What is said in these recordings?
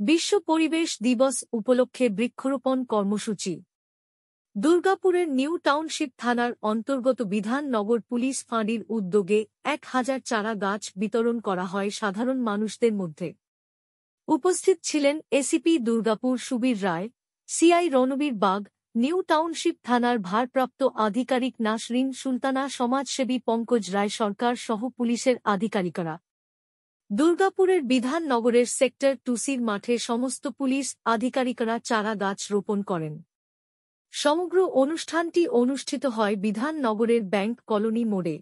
বিশ্ব পরিবেশ দিবস উপলক্ষে বৃক্ষরোপণ কর্মসূচি। দুর্গাপুরের নিউ টাউনশিপ থানার অন্তর্গত বিধাননগর পুলিশ ফাঁড়ির উদ্যোগে 1000 চারা গাছ বিতরণ করা হয় সাধারণ মানুষদের মধ্যে। উপস্থিত ছিলেন ACP Durgapur Subir Roy, CI Ranbir Bag, new township থানার ভারপ্রাপ্ত আধিকারিক নাসরিন সুলতানা, সমাজসেবী পঙ্কজ রায় সরকার সহ পুলিশের আধিকারিকরা। দুর্গাপুরের বিধাননগরের সেক্টর 2সির মাঠে সমস্ত পুলিশ আধিকারিকরা চারা গাছ রোপণ করেন। সমগ্র অনুষ্ঠানটি অনুষ্ঠিত হয় বিধাননগরের ব্যাংক কলোনি মোড়ে।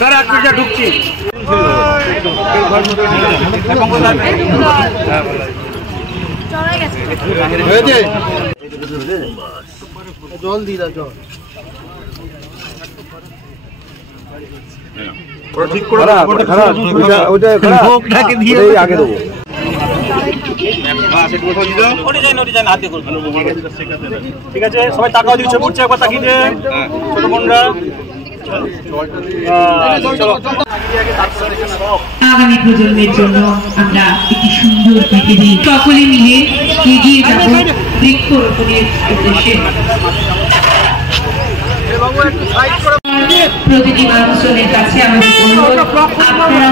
सर आज पूजा ढुकছি জল দিদা জল ওটা ঠিক করে ওটা খারাপ ওটা খারাপ ভোগটাকে দিয়ে আগে দেবো বাস একটু বসে দিও ওটা যাই হাতে করব ঠিক আছে সবাই টাকা দিচ্ছে পড়ছে একবার তাকিয়ে দে ছোট বোনরা আগামী প্রজন্মের জন্য আমরা একটি সুন্দর পৃথিবী সকলে মিলে এগিয়ে যাব বৃক্ষরোপণের উদ্দেশ্যে। প্রতিটি মানুষজনের কাছে আমাদের অনুরোধ, আপনারা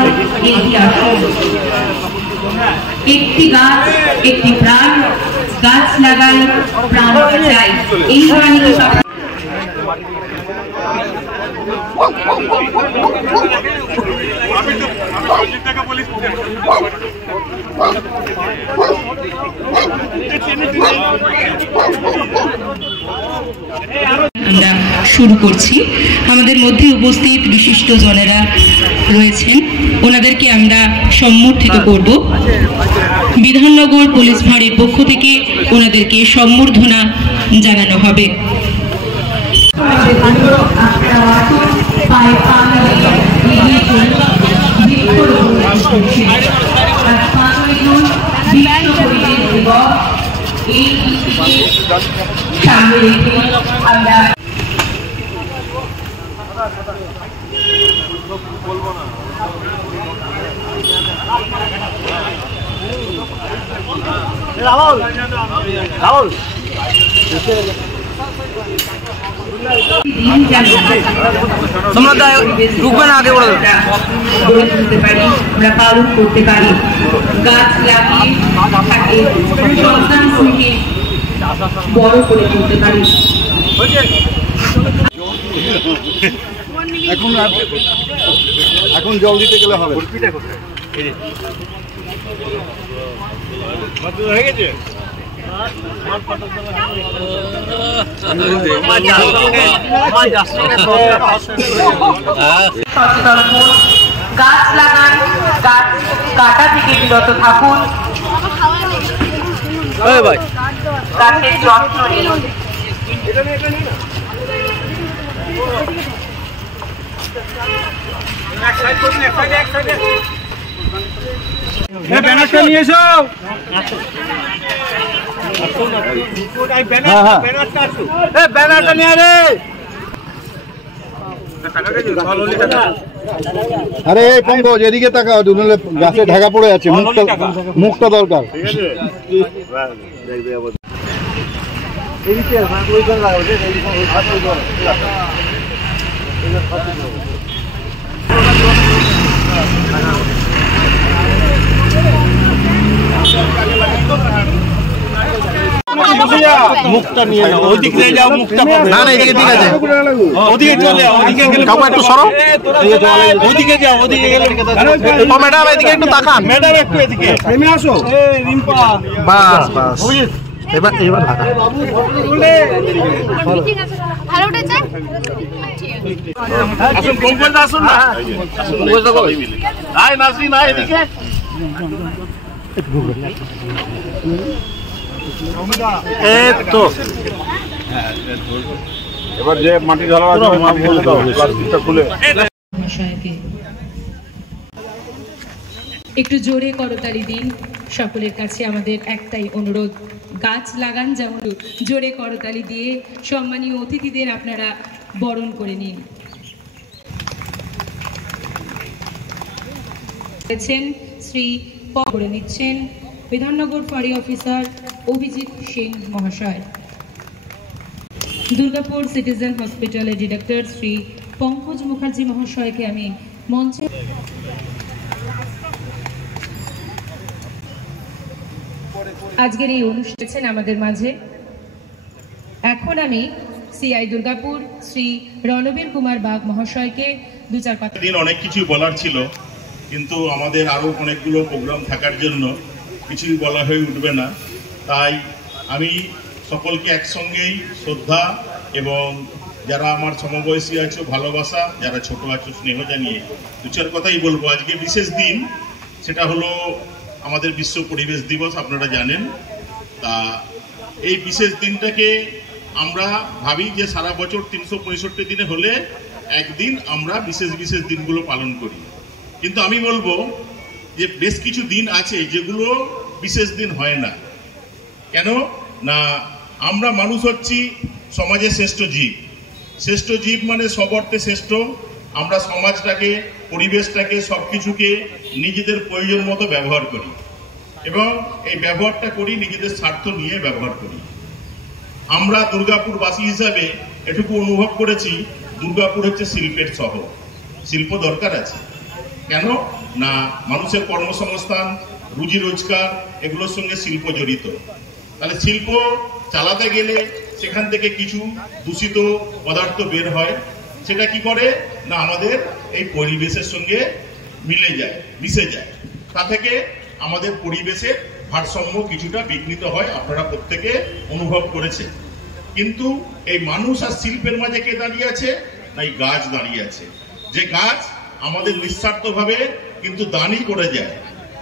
এগিয়ে আসুন। একটি গাছ একটি প্রাণ, গাছ লাগাই প্রাণ বাঁচাই, এই বাণীকে আমরা শুরু করছি। আমাদের মধ্যে উপস্থিত বিশিষ্ট জনেরা রয়েছেন ওনাদেরকে আমরা সম্বর্ধিত করব। বিধাননগর পুলিশ ফাঁড়ির পক্ষ থেকে ওনাদেরকে সম্বর্ধনা জানানো হবে। রাহুল রাহুল তোমরা ঢুকবে না, আগে বলো। আমরা পালন করতে পারি, গাছ লাগিয়ে তাকে সন্তান থেকে বড় করে তুলতে পারি। এখন জল দিতে গেলে হবে। হয়ে গেছে গাছ লাগান, গাছ কাটা থেকে বিরত থাকুন, গাছের যত্ন নিন। ব্যানারটা নিয়ে এসো। ব্যানারটা নিয়ে রে। আরে পঙ্কজ এদিকে তাকাও, গাছে ঢাকা পড়ে আছে, মুখটা দরকার। মুখটা নিয়ে নাও, ওইদিকে যাও, মুখটা না না এদিকে ঠিক আছে, ওদিকে চলে যাও, ওদিকে গেলে কাকু একটু সরো, ওদিকে যাও, ওদিকে গেলে ও ম্যাডাম এদিকে একটু তাকান, ম্যাডাম একটু এদিকে নেমে আসো। এই রিম্পা, বাস বাস, এবার ঢাকা। ভালো উঠেছে। আসুন পঙ্কজ দা, আসুন না, পঙ্কজ দা কই আয়, নাসরিন আয় এদিকে। তো এবার যে মাটি ঢালা আছে মাটি ফেলে দাও, প্লাস্টিকটা খুলে। একটু জোরে করতালি দিন। সকলের কাছে আমাদের একটাই অনুরোধ, গাছ লাগান, যেমন জোরে করতালি দিয়ে সম্মানীয় অতিথিদের আপনারা বরণ করে নিন। শ্রী করে নিচ্ছেন বিধাননগর ফাঁড়ি অফিসার অভিজিৎ সিং মহাশয়। দুর্গাপুর সিটিজেন হসপিটালের ডিরেক্টর শ্রী পঙ্কজ মুখার্জি মহাশয়কে আমি মঞ্চে আজকের এই অনুষ্ঠানে আমাদের মাঝে। এখন আমি সিআই দুর্গাপুর শ্রী রণবীর কুমার বাগ মহাশয়কে দু চার কথা। দিন অনেক কিছু বলার ছিল, কিন্তু আমাদের আরো অনেকগুলো প্রোগ্রাম থাকার জন্য কিছুই বলা হয়ে উঠবে না। তাই আমি সকলকে একসঙ্গেই শ্রদ্ধা এবং যারা আমার সমবয়সী আছো ভালোবাসা, যারা ছোট আছো স্নেহ জানিয়ে দু চার কথাই বলবো। আজকে বিশেষ দিন, সেটা হলো আমাদের বিশ্ব পরিবেশ দিবস, আপনারা জানেন। তা এই বিশেষ দিনটাকে আমরা ভাবি যে সারা বছর 365 দিনে হলে একদিন আমরা বিশেষ বিশেষ দিনগুলো পালন করি, কিন্তু আমি বলবো যে বেশ কিছু দিন আছে যেগুলো বিশেষ দিন হয় না। কেন না, আমরা মানুষ হচ্ছি সমাজের শ্রেষ্ঠ জীব। শ্রেষ্ঠ জীব মানে সব অর্থে শ্রেষ্ঠ। আমরা সমাজটাকে, পরিবেশটাকে, সবকিছুকে নিজেদের প্রয়োজন মতো ব্যবহার করি এবং এই ব্যবহারটা করি নিজেদের স্বার্থ নিয়ে ব্যবহার করি। আমরা দুর্গাপুরবাসী হিসাবে এটুকু অনুভব করেছি, দুর্গাপুর হচ্ছে শিল্পের শহর। শিল্প দরকার আছে, কেন না মানুষের কর্মসংস্থান, রুজি রোজগার এগুলোর সঙ্গে শিল্প জড়িত। তাহলে শিল্প চালাতে গেলে সেখান থেকে কিছু দূষিত পদার্থ বের হয়, সেটা কি করে না আমাদের এই পরিবেশের সঙ্গে মিলে যায়, মিশে যায়। তা থেকে আমাদের পরিবেশের ভারসাম্য কিছুটা বিঘ্নিত হয়, আপনারা প্রত্যেকে অনুভব করেছে। কিন্তু এই মানুষ আর শিল্পের মাঝে কে দাঁড়িয়ে আছে না, এই গাছ দাঁড়িয়ে আছে। যে গাছ আমাদের নিঃস্বার্থভাবে কিন্তু দানই করে যায়,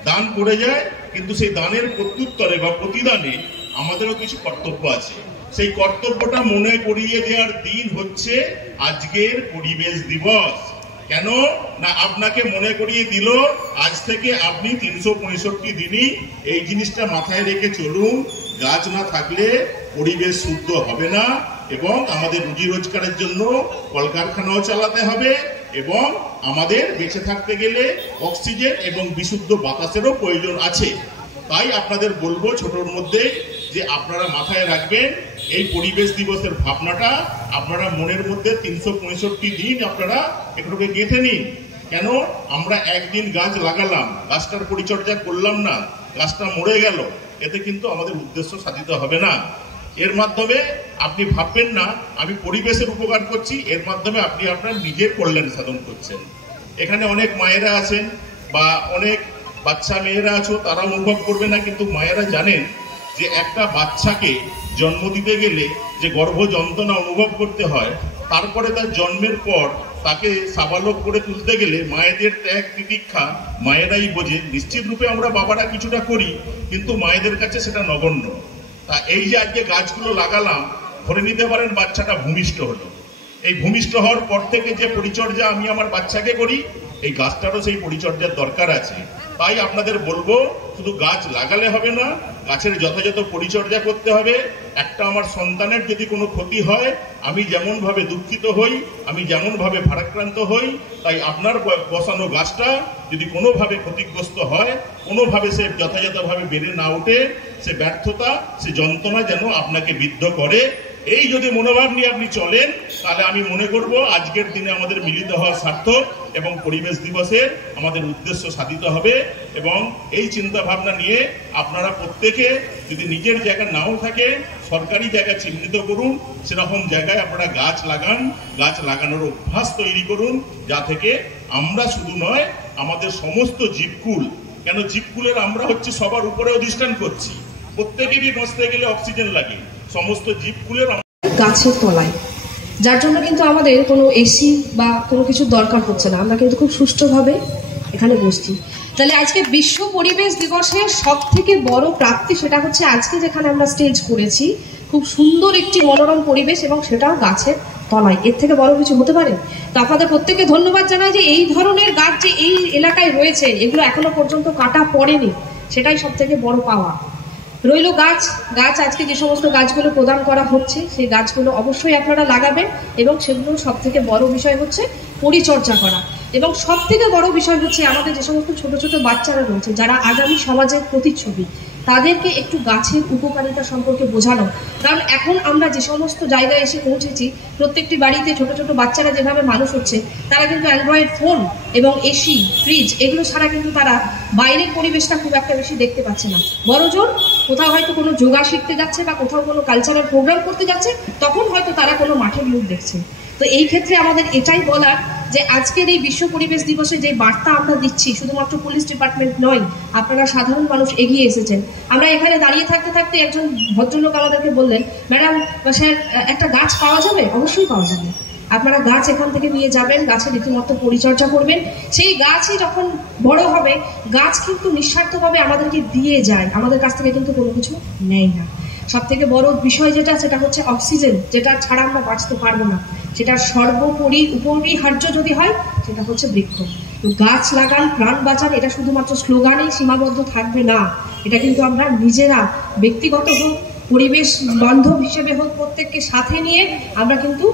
দান করে যায়, কিন্তু সেই দানের প্রত্যুত্তরে বা প্রতিদানে আমাদেরও কিছু কর্তব্য আছে। সেই কর্তব্যটা মনে করিয়ে দেওয়ার দিন হচ্ছে আজকের পরিবেশ দিবস। কেন না আপনাকে মনে করিয়ে দিল আজ থেকে আপনি 365 দিনই এই জিনিসটা মাথায় রেখে চলুন। গাছ না থাকলে পরিবেশ শুদ্ধ হবে না, এবং আমাদের রুজি রোজগারের জন্য কলকারখানাও চালাতে হবে, এবং আমাদের বেঁচে থাকতে গেলে অক্সিজেন এবং বিশুদ্ধ বাতাসেরও প্রয়োজন আছে। তাই আপনাদের বলবো ছোটর মধ্যে যে আপনারা মাথায় রাখবেন এই পরিবেশ দিবসের ভাবনাটা আপনারা মনের মধ্যে 365 দিন আপনারা একটুকে গেঁথে নিন। কেন আমরা একদিন গাছ লাগালাম, গাছটার পরিচর্যা করলাম না, গাছটা মরে গেল, এতে কিন্তু আমাদের উদ্দেশ্য সাধিত হবে না। এর মাধ্যমে আপনি ভাববেন না আমি পরিবেশের উপকার করছি, এর মাধ্যমে আপনি আপনার নিজের কল্যাণ সাধন করছেন। এখানে অনেক মায়েরা আছেন বা অনেক বাচ্চা মেয়েরা আছো, তারা অনুভব করবে না, কিন্তু মায়েরা জানেন যে একটা বাচ্চাকে জন্ম দিতে গেলে যে গর্ভ যন্ত্রণা অনুভব করতে হয়, তারপরে তার জন্মের পর তাকে সাবালক করে তুলতে গেলে মায়েদের ত্যাগ তিতিক্ষা মায়েরাই বোঝে। নিশ্চিত রূপে আমরা বাবারা কিছুটা করি, কিন্তু মায়েদের কাছে সেটা নগণ্য। তা এই যে আজকে গাছগুলো লাগালাম, ধরে নিতে পারেন বাচ্চাটা ভূমিষ্ঠ হলো, এই ভূমিষ্ঠ হওয়ার পর থেকে যে পরিচর্যা আমি আমার বাচ্চাকে করি, এই গাছটারও সেই পরিচর্যার দরকার আছে। তাই আপনাদের বলবো শুধু গাছ লাগালে হবে না, গাছের যথাযথ পরিচর্যা করতে হবে। একটা আমার সন্তানের যদি কোনো ক্ষতি হয়, আমি যেমন ভাবে দুঃখিত হই, আমি যেমন ভাবে ভারাক্রান্ত হই, তাই আপনার বসানো গাছটা যদি কোনোভাবে ক্ষতিগ্রস্ত হয়, কোনোভাবে সে যথাযথভাবে বেড়ে না ওঠে, সে ব্যর্থতা, সে যন্ত্রণা যেন আপনাকে বিদ্ধ করে, এই যদি মনোভাব নিয়ে আপনি চলেন, তাহলে আমি মনে করব আজকের দিনে আমাদের মিলিত হওয়া সার্থক এবং পরিবেশ দিবসের আমাদের উদ্দেশ্য সাধিত হবে। এবং এই চিন্তা ভাবনা নিয়ে আপনারা প্রত্যেকে যদি নিজের জায়গা নাও থাকে, সরকারি জায়গা চিহ্নিত করুন, সেরকম জায়গায় আপনারা গাছ লাগান, গাছ লাগানোর অভ্যাস তৈরি করুন, যা থেকে আমরা শুধু নয় আমাদের সমস্ত জীবকুল, কেন জীবকুলের আমরা হচ্ছে সবার উপরে অধিষ্ঠান করছি, প্রত্যেকেরই বাঁচতে গেলে অক্সিজেন লাগে, সমস্ত জীবকুলের গাছের তলায়, যার জন্য কিন্তু আমাদের কোনো এসি বা কোনো কিছু দরকার হচ্ছে না, আমরা কিন্তু খুব সুষ্ঠুভাবে এখানে বসছি। তাহলে আজকে বিশ্ব পরিবেশ দিবসের সব থেকে বড় প্রাপ্তি সেটা হচ্ছে আজকে যেখানে আমরা স্টেজ করেছি, খুব সুন্দর একটি মনোরম পরিবেশ, এবং সেটাও গাছের তলায়। এর থেকে বড় কিছু হতে পারে? তো আপনাদের প্রত্যেককে ধন্যবাদ জানাই যে এই ধরনের গাছ যে এই এলাকায় রয়েছে, এগুলো এখনো পর্যন্ত কাটা পড়েনি, সেটাই সব থেকে বড় পাওয়া। রইল গাছ, গাছ আজকে যে সমস্ত গাছগুলো প্রদান করা হচ্ছে, সেই গাছগুলো অবশ্যই আপনারা লাগাবেন, এবং সেগুলো সব থেকে বড় বিষয় হচ্ছে পরিচর্যা করা। এবং সব থেকে বড় বিষয় হচ্ছে আমাদের যে সমস্ত ছোট ছোট বাচ্চারা রয়েছে, যারা আগামী সমাজের প্রতিচ্ছবি, তাদেরকে একটু গাছের উপকারিতা সম্পর্কে বোঝানো। কারণ এখন আমরা যে সমস্ত জায়গায় এসে পৌঁছেছি, প্রত্যেকটি বাড়িতে ছোট ছোট বাচ্চারা যেভাবে মানুষ হচ্ছে, তারা কিন্তু অ্যান্ড্রয়েড ফোন এবং এসি, ফ্রিজ এগুলো ছাড়া কিন্তু তারা বাইরের পরিবেশটা খুব একটা বেশি দেখতে পাচ্ছে না। বড়জোর কোথাও হয়তো কোনো যোগা শিখতে যাচ্ছে বা কোথাও কোনো কালচারাল প্রোগ্রাম করতে যাচ্ছে, তখন হয়তো তারা কোনো মাঠের মুখ দেখছে। তো এই ক্ষেত্রে আমাদের এটাই বলার যে আজকের এই বিশ্ব পরিবেশ দিবসে যে বার্তা আমরা দিচ্ছি, শুধুমাত্র পুলিশ ডিপার্টমেন্ট নয়, আপনারা সাধারণ মানুষ এগিয়ে এসেছেন। আমরা এখানে দাঁড়িয়ে থাকতে থাকতে একজন ভদ্রলোক আমাদেরকে বললেন, ম্যাডাম স্যার একটা গাছ পাওয়া যাবে? অবশ্যই পাওয়া যাবে। আপনারা গাছ এখান থেকে নিয়ে যাবেন, গাছের রীতিমতো পরিচর্যা করবেন, সেই গাছই যখন বড় হবে, গাছ কিন্তু নিঃস্বার্থভাবে আমাদেরকে দিয়ে যায়, আমাদের কাছ থেকে কিন্তু কোনো কিছু নেয় না। সব থেকে বড় বিষয় যেটা, সেটা হচ্ছে অক্সিজেন, যেটা ছাড়া আমরা বাঁচতে পারবো না, সেটা সর্বোপরি উপরিহার্য যদি হয়, সেটা হচ্ছে বৃক্ষ। তো গাছ লাগান, প্রাণ বাঁচান, এটা শুধুমাত্র স্লোগানেই সীমাবদ্ধ থাকবে না, এটা কিন্তু আমরা নিজেরা ব্যক্তিগত হোক, পরিবেশ বান্ধব হিসেবে হোক, প্রত্যেককে সাথে নিয়ে আমরা কিন্তু